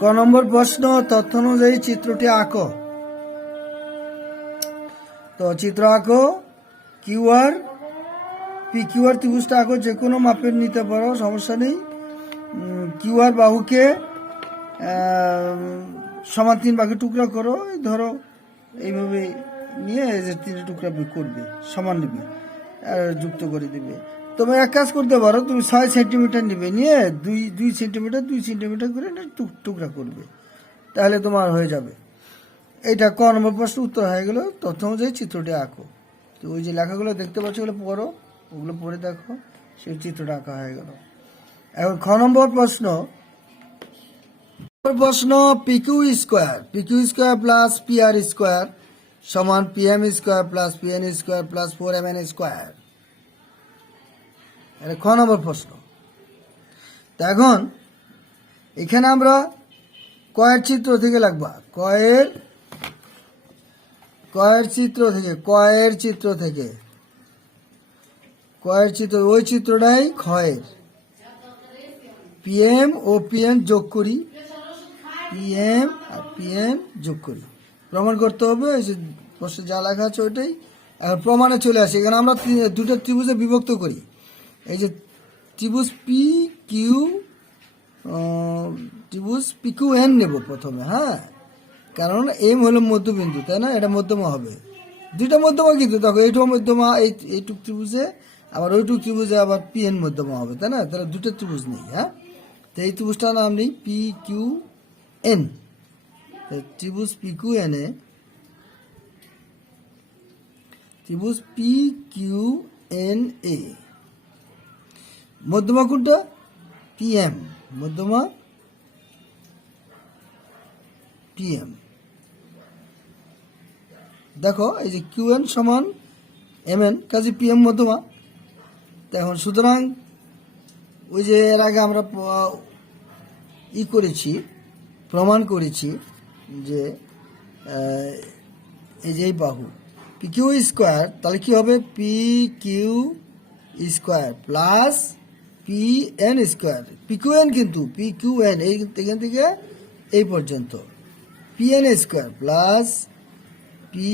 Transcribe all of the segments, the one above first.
ক নম্বর প্রশ্ন, তথ্য অনুযায়ী চিত্রটি আঁকো। তো চিত্র আঁকো। কিউআর পিকিউআর ত্রিভুজটা আঁকো, যে কোনো মাপের নিতে পারো, সমস্যা নেই। কিউআর বাহুকে সমান 3 ভাগে টুকরা করো। ধরো এইভাবে নিয়ে যে 3 টুকরা করবে, সমান নেবে আর যুক্ত করে দিবে। তুমি এক কাজ করতে পারো, তুমি 6 সেন্টিমিটার নেবে, নিয়ে 2 সেন্টিমিটার 2 সেন্টিমিটার করে টুকরা করবে, তাহলে তোমার হয়ে যাবে। এইটা ক নম্বর প্রশ্ন উত্তর হয়ে গেল। তথ্য অনুযায়ী চিত্রটি আঁকো। তো ওই যে লেখাগুলো দেখতে পাচ্ছ, ওগুলো পড়ো, ওগুলো পড়ে দেখো, সেই চিত্রটা আঁকা হয়ে গেল। এখন খ নম্বর প্রশ্ন, PQ square plus PR square সমান PM square plus PN square plus 4mn square. এটা খ নম্বর প্রশ্ন। তো এখন এখানে আমরা কয়ের চিত্র থেকে লাগবা, কয়ের চিত্র ওই চিত্রটাই ক্ষয়ের। পিএম ও পিএন যোগ করি, পিএম আর পিএন যোগ করি। প্রমাণ করতে হবে, এই যে প্রশ্নে যা লেখা আছে ওইটাই। আর প্রমাণে চলে আসে, এখানে আমরা দুটো ত্রিভুজে বিভক্ত করি। এই যে ত্রিভুজ পিকিউ এন নেব প্রথমে, হ্যাঁ, কারণ এম হলো মধ্যবিন্দু, তাই না? এটা মধ্যমা হবে, দুইটা মধ্যমা, কিন্তু দেখো এইটুকু মধ্যমা, এইটুক ত্রিভুজে, আবার ওইটুক ত্রিভুজে আবার পিএন মধ্যমা হবে, তাই না? তাহলে দুটো ত্রিভুজ নেই, হ্যাঁ। তো এই ত্রিভুজটার নাম নেই পিকিউ এন। ত্রিভুজ পিকিউ এন এ, ত্রিভুজ পিকিউ এন এ মধ্যমা কোনটা? পিএম, মধ্যমা পিএম। দেখো এই যে কিউএন সমান এমএন, কাজে পিএম মধ্যমা। এখন সুতরাং ওই যে এর আগে আমরা প্রমাণ করেছি যে এই যে এই বাহু পিকিউ স্কোয়ার, তাহলে কি হবে? P Q square plus P N square. PQ N, কিন্তু পিকিউ এন এখান থেকে এই পর্যন্ত, P N square plus P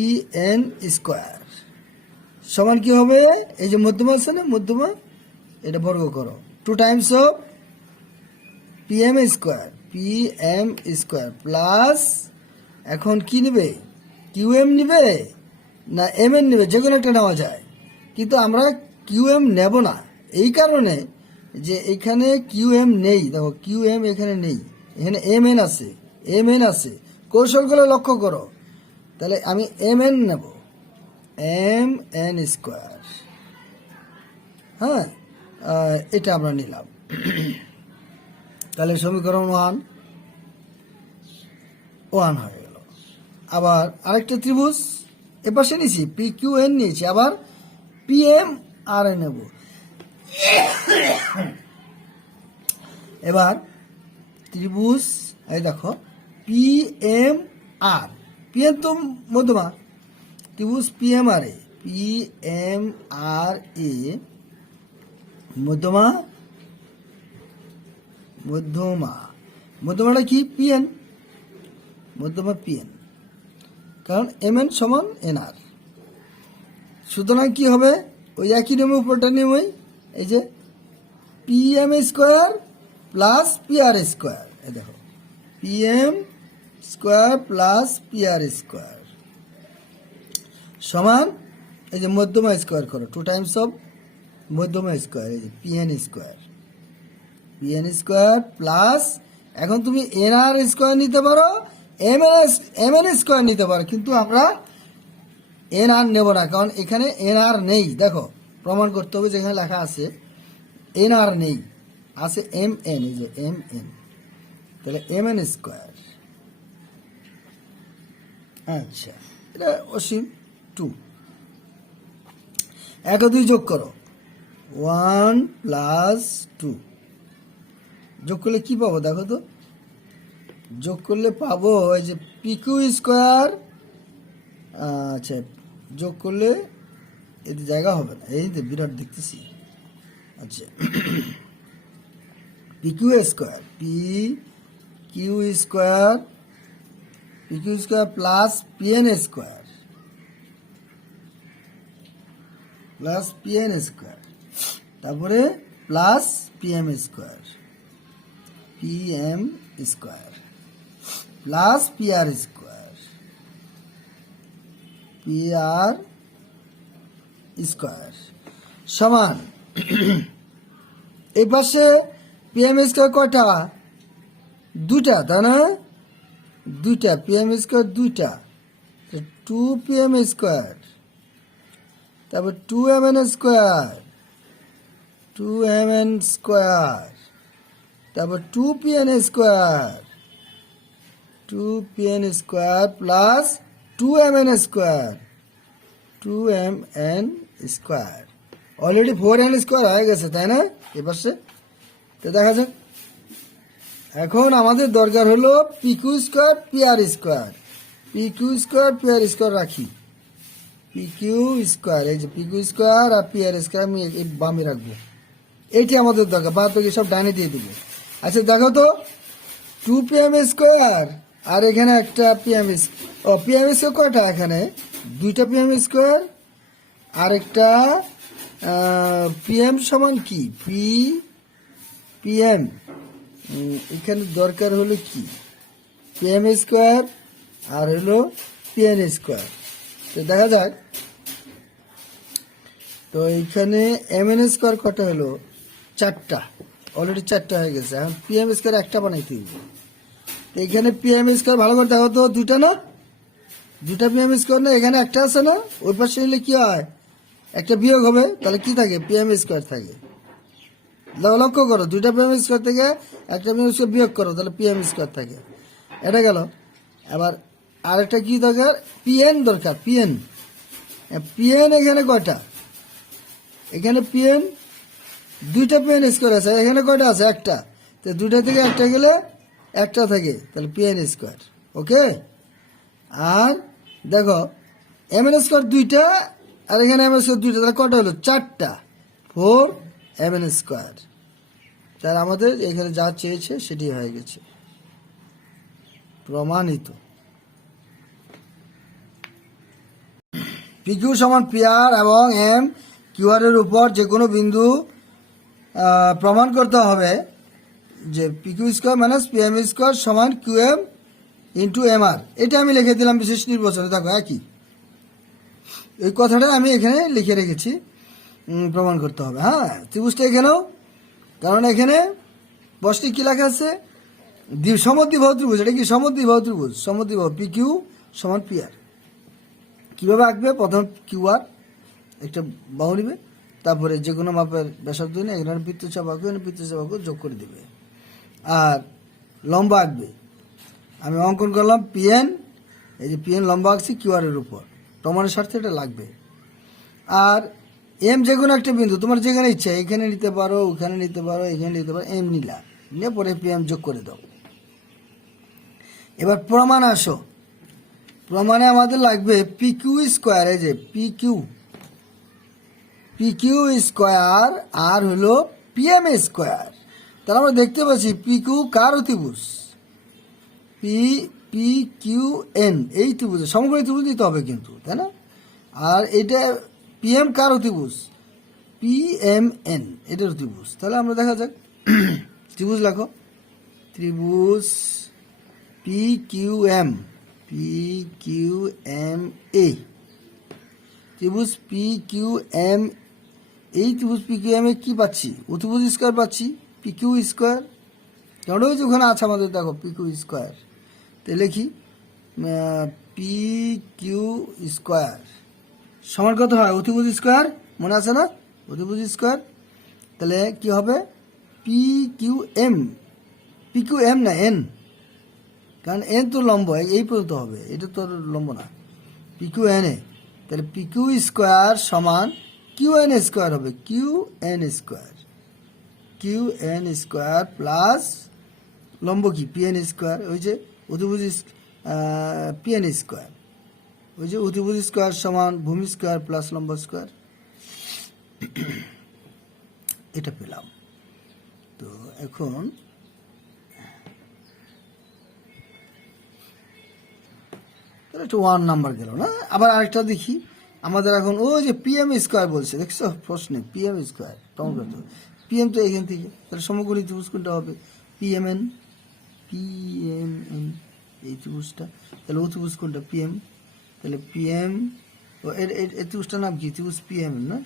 N square সমান কি হবে? এই যে মধ্যমা আছে না, মধ্যমা, এটা বর্গ করো, 2 Times of PM square plus, এখন কি নেবে? কিউএম নেবে না এমএন নেবে? যে কোনো একটা নেওয়া যায়, কিন্তু আমরা কিউএম নেব না, এই কারণে যে এখানে কিউএম নেই। দেখো কিউএম এখানে নেই, এখানে এমএন আছে। কৌশলগুলো লক্ষ্য করো। তাহলে আমি এমএন নেব, এম এন স্কোয়ার, হ্যাঁ, এটা আমরা নিলাম। তাহলে সমীকরণ 1 হয়ে গেল। আবার আরেকটা ত্রিভুজ এপাশে নিয়েছি, পি কিউ এন নিয়েছি, আবার পিএম আর এ নেব। এবার ত্রিভুজ, এই দেখো পিএম আর, পিএম তো মধ্যমা, ত্রিভুজ পিএম আর এ মধ্যমাটা কি? পিএন, মধ্যমা পিএন, কারণ এমএন সমান এনআর। সুতরাং কি হবে? ওই একই নিয়মে উপরটা নিয়মই, এই যে PM square plus PR square, এই দেখো PM square plus PR square সমান, এই যে মধ্যমা স্কোয়ার করো, 2 টাইমস অফ মধ্যমা স্কোয়ার, এই যে পিএন স্কোয়ার প্লাস, এখন তুমি এনআর স্কোয়ার নিতে পারো, এমএন স্কোয়ার নিতে পারো, কিন্তু আমরা এনআর নেব না, কারণ এখানে এনআর নেই। দেখো প্রমাণ করতে হবে, যেখানে লেখা আছে এনআর নেই, আছে এমএন, এই যে এমএন, তাহলে এমএন স্কোয়ার। আচ্ছা, এটা অসীম 2, 1 ও 2 যোগ করো, 1 প্লাস 2 যোগ করলে কি পাবো? দেখো তো, যোগ করলে পাবো এই যে পিকিউ স্কোয়ার। আচ্ছা, যোগ করলে এতে জায়গা হবে না, এই যে বিরাট দেখতেছি। আচ্ছা, PQ square, P Q square plus PN square তারপরে plus PM square plus PR square সমান এই পাশে পিএম স্কোয়ার কয়টা? দুটা, তাই না? দুইটা পিএম স্কোয়ার, দুইটা, 2 PM স্কোয়ার, তারপর 2mn স্কোয়ার, তারপর 2pn square plus 2mn square. Already 4n square হয়ে গেছে, তাই না? এবার তো দেখা যাক। এখন আমাদের দরকার হলো পিকিউ স্কোয়ার পিআর স্কোয়ার রাখি। পিকিউ স্কোয়ার, এই যে পিকিউ স্কোয়ার আর পিআর স্কোয়ার আমি এই বামে রাখবো। এইটি আমাদের দরকার, বাদ বাকি সব ডাইনে দিয়ে দেবো। আচ্ছা দেখো তো, 2pm স্কোয়ার আর এখানে একটা পিএম স্কোয়ার কয়টা? এখানে দুইটা পিএম স্কোয়ার আর একটা পিএম সমান কি পিএম। এখানে দরকার হলো কি পিএম স্কোয়ার আর হলো পিএন স্কোয়ার। তো দেখা যাক, তো এইখানে এমএন স্কোয়ার কটা হলো? 4টা, অলরেডি 4টা হয়ে গেছে। এখন পিএম স্কোয়ার একটা বানাইতে হবে। এখানে পিএম স্কোয়ার ভালো করে দেখো তো, দুইটা না? দুটা পিএম স্কোয়ার না? এখানে একটা আছে না? ওই পাশে নিলে কি হয়? একটা বিয়োগ হবে, তাহলে কি থাকে? পিএম স্কোয়ার থাকে। লক্ষ্য করো, দুইটা পিএম স্কোয়ার থেকে একটা পিএম স্কোয়ার বিয়োগ করো, তাহলে পিএম স্কোয়ার থাকে। এটা গেল। আবার আরেকটা কি দরকার? পিএন দরকার। পিএন এখানে কয়টা? এখানে পিএন দুইটা পিএন স্কোয়ার আছে, এখানে কয়টা আছে? একটা। তো দুইটা থেকে একটা গেলে একটা থাকে, তাহলে পিএন স্কোয়ার। ওকে। আর দেখো এমএন স্কোয়ার দুইটা আর এখানে এমএন স্কোয়ার দুইটা, তাহলে কটা হলো? 4টা, 4mn স্কোয়ার। তার আমাদের এখানে যা চেয়েছে সেটি হয়ে গেছে, প্রমাণিত। পিকিউ সমান পিআর এবং এম কিউআর এর উপর যে কোনো বিন্দু প্রমাণ করতে হবে যে PQ square minus PM square সমান কিউএম ইন্টু এমআর। এটা আমি লিখে দিলাম বিশেষ নির্বাচনে। দেখো একই, এই কথাটা আমি এখানে লিখে রেখেছি, প্রমাণ করতে হবে। হ্যাঁ, ত্রিভুজটা এখানেও, কারণ এখানে বসটি কি লেখা আছে? সমদ্বিবাহু ত্রিভুজ। এটা কি সমদ্বিবাহু ত্রিভুজ? সমদ্বিবাহু পিকিউ সমান পিআর। কিভাবে আঁকবে? প্রথম কিউআর একটা বাহু নিবে, তারপরে যে কোনো মাপের ব্যাসার্ধ নিয়ে এখানে বৃত্তচাপ আঁকবে, বৃত্তচাপ আঁকবে, যোগ করে দিবে। আর লম্বা আঁকবে, আমি অঙ্কন করলাম পিএন, এই যে পিএন লম্বা আঁকছি কিউআর এর উপর, প্রমাণের স্বার্থে এটা লাগবে। আর এম যে কোনো একটা বিন্দু তোমার যেখানে ইচ্ছা, এখানে নিতে পারো, ওখানে নিতে পারো, এখানে নিতে পারো, এম নিলা, নিয়ে পরে পিএম যোগ করে দাও। এবার প্রমাণ আসো। প্রমাণে আমাদের লাগবে পিকিউ স্কোয়ার, এই যে পিকিউ স্কোয়ার আর হলো পিএম স্কোয়ার। তাহলে আমরা দেখতে পাচ্ছি পিকিউ কার অতিভুজ? PQN, এই ত্রিভুজ, সমকোণী ত্রিভুজ দিতে হবে কিন্তু, তাই না? আর এটা পিএম কার অতিভুজ? PMN, এটার অতিভুজ। তাহলে আমরা দেখা যাক, ত্রিভুজ লেখো। ত্রিভুজ PQM, PQMA, ত্রিভুজ PQM। এই ত্রিভুজ PQM এ কি পাচ্ছি? অতিভুজ স্কোয়ার পাচ্ছি, পিকিউ স্কোয়ার। কারণ ওই যে ওখানে আছে আমাদের, দেখো পিকিউ স্কোয়ার। তো লিখি পিকিউ স্কোয়ার সমান কত হয়? অতিভুজ স্কোয়ার, মনে আছে না? অতিভুজ স্কোয়ার। তাহলে কি হবে? পিকিউএম না এন, কারণ এন তো লম্ব, এই পর্যন্ত হবে, এটা তো লম্ব না। পিকিউএন এ, তাহলে পিকিউ স্কোয়ার সমান কিউএন স্কোয়ার হবে, কিউএন স্কোয়ার প্লাস লম্ব কি? PN square. ওই যে অতিভুজ পিএন স্কোয়ার, ওই যে অতিভুজ স্কোয়ার সমান ভূমি স্কোয়ার প্লাস লম্ব স্কোয়ার। এটা পেলাম। তো এখন তাহলে একটা 1 নাম্বার গেল না। আবার আরেকটা দেখি, আমাদের এখন ওই যে পিএম স্কোয়ার বলছে, দেখছো প্রশ্নে পিএম স্কোয়ার কেমন করতে হবে। পিএম তো এখান থেকে, তাহলে সমকোণী ত্রিভুজ কোনটা হবে? পিএমএন, পিএমএন এই ত্রিভুজটা। তাহলে ও ত্রিভুজ কোনটা? পিএম। তাহলে পিএম, ও এর ত্রিভুজটার নাম কি? ত্রিভুজ পিএমএন না,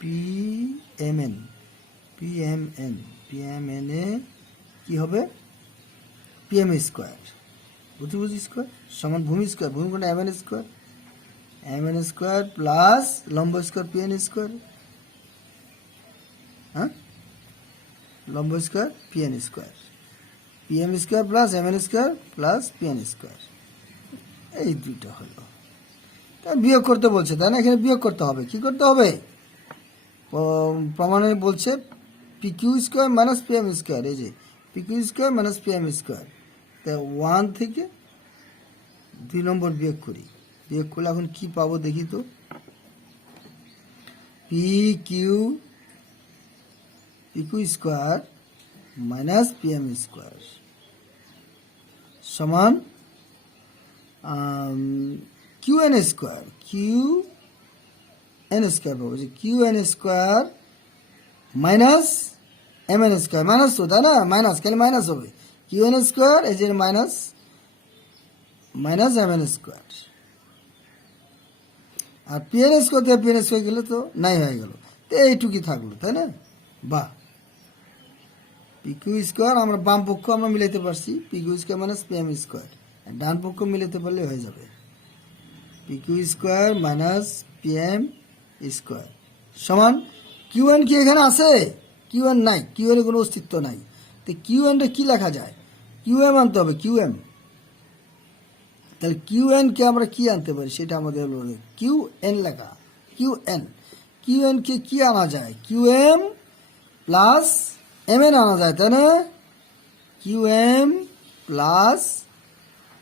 পিএমএন, পিএমএন, পিএমএন এ কি হবে? পিএম স্কোয়ার, অতিভুজ স্কোয়ার সমান ভূমি স্কোয়ার, ভূমি কোনটা? MN square, MN square plus লম্ব স্কোয়ার পিএন স্কোয়ার, হ্যাঁ লম্ব square PN square, PM square plus MN square plus PN square, এই দুইটা হলো। তা বিয়োগ করতে বলছে, তাই না? এখানে বিয়োগ করতে হবে। কি করতে হবে? প্রমাণে বলছে P Q square minus PM square, এই যে P Q square minus PM square. তাই 1 থেকে 2 নম্বর বিয়োগ করি। বিয়োগ করলে এখন কি পাবো দেখি তো। P Q square minus PM square সমান Q N square, Q N square পাবো, যে Q N square minus M N square, minus তো তাই না, মাইনাস কেন মাইনাস হবে, কিউ এন স্কোয়ার এই যে minus minus M N square, আর পিএন স্কোয়ার থেকে পিএন স্কোয়ার গেলে তো নাই হয়ে গেল, তো এইটুকুই থাকলো, তাই না? বা পিকিউ স্কোয়ার আমরা বাম পক্ষ আমরা মিলাইতে পারছি, PQ square minus PM square, ডান পক্ষ মিলাতে পারলে হয়ে যাবে PQ square minus PM square সমান কিউ এন কি এখানে আছে? কিউ এন নাই, কিউ এর কোনো অস্তিত্ব নাই। তো কিউ এনটা কি লেখা যায়? কিউ এম আনতে হবে, কিউ এম। তাহলে কিউ এন কে আমরা কি আনতে পারি সেটা আমাদের হলো কিউ এন লেখা, কিউ এন। কিউ এন কে কি আনা যায়? Q M plus M N আনা যায়, তাই না? Q M plus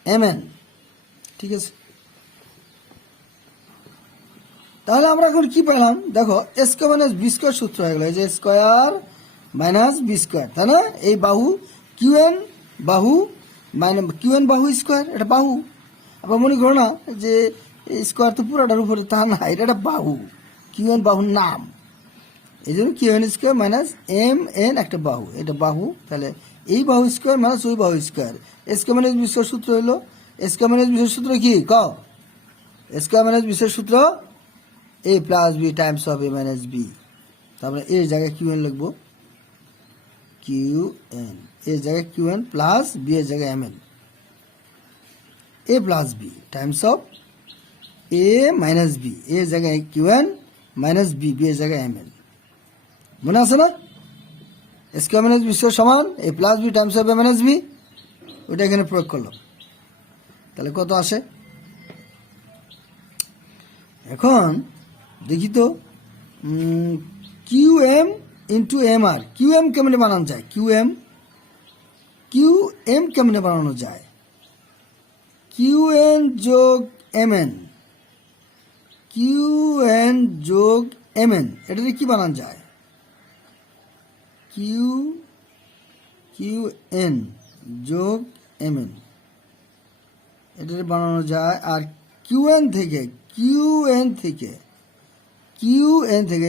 M N, ঠিক আছে। তাহলে আমরা এখন কি পেলাম দেখো, A square minus B square সূত্র হয়ে গেল, এই যে স্কোয়ার মাইনাস বি স্কোয়ার, তাই না? এই বাহু কিউ এন বাহু মাইনাস কিউ এন বাহু স্কোয়ার, এটা বাহু। আবার মনে করো না যে স্কোয়ার তো পুরোটার উপরে, তা না, এটা একটা বাহু, কিউ এন বাহুর নাম, এই জন্য Q N square minus M N একটা বাহু, এটা বাহু। তাহলে এই বাহু স্কোয়ার মাইনাস ওই বাহু square, square minus B square সূত্র হলো, স্কোয়ার মাইনাস বি সূত্র কি ক? স্কোয়ার মাইনাস বি সূত্র a plus b times of a minus b. তারপরে এর জায়গায় কিউ এন লিখবো, কিউ এন, এর জায়গায় কিউ এন প্লাস বি এর জায়গায় M N, a plus b times of a minus b, এর জায়গায় Q N minus b, b এর জায়গায় এম এন। মনে আছে না? স্কোয়ার মাইনাস বি সমান a plus b times of a minus b, ওইটা এখানে প্রয়োগ করলাম। তাহলে কত আসে? এখন দেখি তো, Q M into M R, Q M কেমনে বানানো যায়? কিউ এম কেমনে বানানো যায়? কিউ এন যোগ এম এন, কিউ এন যোগ এম এন, এটাতে কি বানানো যায়? কিউ এন যোগ এম এন, এটাতে বানানো যায়। আর কিউ এন থেকে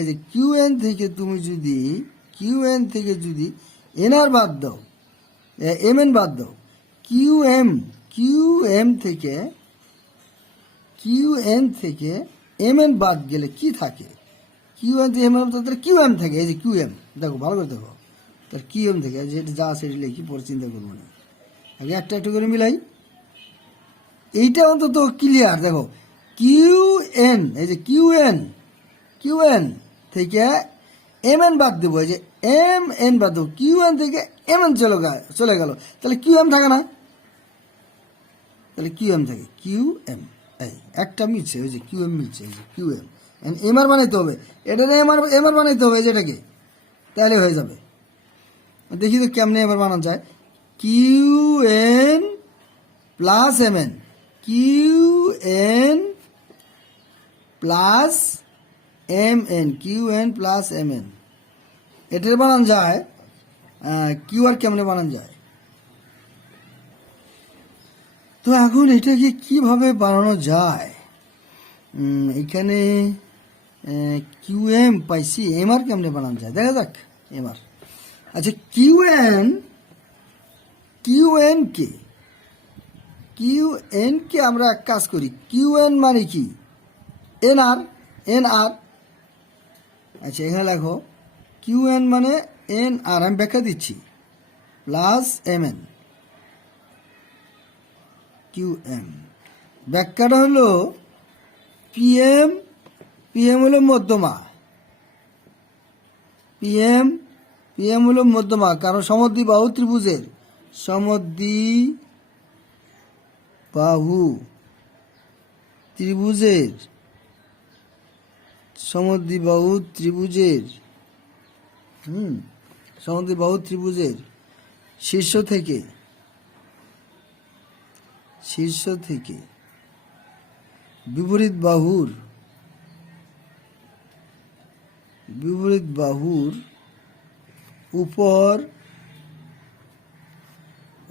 যে কিউ এন থেকে তুমি যদি এন আর বাদ দাও, এম এন বাদ দাও, কিউ এন থেকে এম এন বাদ গেলে কি থাকে? কিউ এন থেকে এম এন, তাহলে কিউ এম থাকে, এই যে কিউ এম, দেখো ভালো করে দেখো, তার কিউ এম থেকে যেটা যা আছে সেটা লিখি, পরে চিন্তা করবো না, আগে একটা একটা করে মিলাই। এইটা অন্তত ক্লিয়ার, দেখো কিউ এন, এই যে কিউ এন থেকে এম এন বাদ দেবো, এই যে এম এন বাদ দেবো, কিউ এন থেকে এম এন চলে গেল, তাহলে কিউ এম থাকে না? তাহলে কিউ এম থাকে, কিউ এম, এই একটা মিলছে, ওই যে কিউ এম মিলছে, এই যে কিউ এম, এম আর বানাইতে হবে, এটা এম আর বানাইতে হবে, যেটাকে, তাহলে হয়ে যাবে। দেখি তো কেমনে এবার বানানো যায়। Q N plus M N, Q N plus M N, Q N plus M N, এটার বানান যায়। কিউ আর কেমনে বানান যায়? তো এখন এটাকে কিভাবে বানানো যায়? এখানে কিউএম পাইছি, এমআর কেমনে বানানো যায় দেখা যাক। এমআর, আচ্ছা কিউএন কে আমরা এক কাজ করি। কিউএন মানে কি? এনআর। আচ্ছা এখানে লেখো কিউএন মানে এনআর, আমি ব্যাখ্যা দিচ্ছি, প্লাস এমএন। কিউএম ব্যাখ্যাটা হলো পিএম হলো মধ্যমা, পিএম হলো মধ্যমা, কারণ সমদ্বিবাহু ত্রিভুজের সমদ্বিবাহু ত্রিভুজের শীর্ষ থেকে বিপরীত বাহুর উপর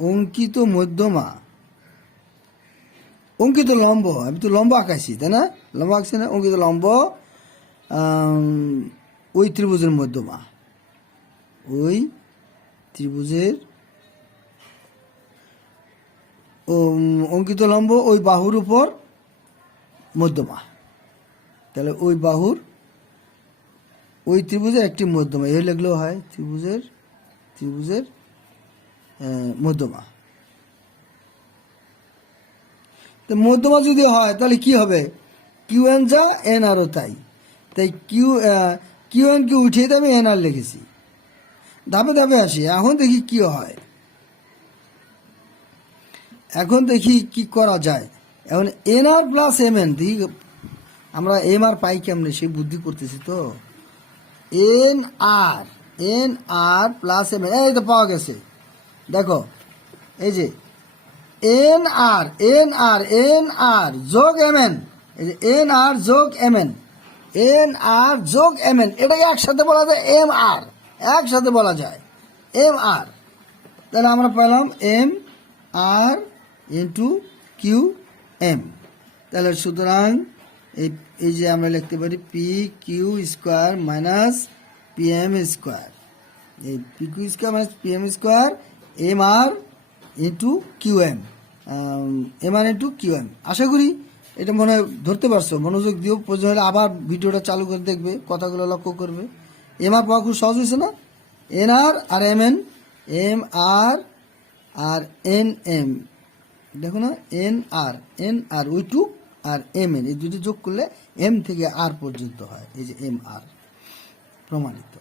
অঙ্কিত মধ্যমা, অঙ্কিত লম্ব, আমি তো লম্ব আঁকাইছি তাই না, লম্ব আঁকছি না, অঙ্কিত লম্ব ওই ত্রিভুজের মধ্যমা, ওই ত্রিভুজের অঙ্কিত লম্ব ওই বাহুর উপর মধ্যমা। তাহলে ওই বাহুর ওই ত্রিভুজের একটি মধ্যমা, এই লিখলেও হয় ত্রিভুজের মধ্যমা। তো মধ্যমা যদি হয় তাহলে কি হবে? কিউএন যা এনআরও তাই। তাই কিউএন কে উঠিয়ে আমি এনআর লিখেছি। ধাপে ধাপে আসি, এখন দেখি কি হয়, এখন দেখি কি করা যায়। এখন এনআর প্লাস এমএন দেখি আমরা এমআর পাই কেমনে, সেই বুদ্ধি করতেছি। তো এনআর প্লাস এমএন, এই তো পাওয়া গেছে। দেখো এই যে এনআর যোগ এমএন, এই যে এনআর যোগ এমএন, এটাকে একসাথে বলা যায় এমআর, একসাথে বলা যায় এমআর। তাহলে আমরা পেলাম M R into Q M. তাহলে সুতরাং এই যে আমরা লিখতে পারি P Q square minus PM square, এই P Q square minus PM square M R into QM, M R into QM. আশা করি এটা মনে হয় ধরতে পারছো, মনোযোগ দিও, প্রয়োজন হলে আবার ভিডিওটা চালু করে দেখবে, কথাগুলো লক্ষ্য করবে। এম আর পাওয়া খুব সহজ হয়েছে না? এন আর আর M N, M R N M, দেখো না, এন আর ওই টু আর এম এন, এই দুটি যোগ করলে এম থেকে আর পর্যন্ত হয়, এই যে এম আর প্রমাণিত।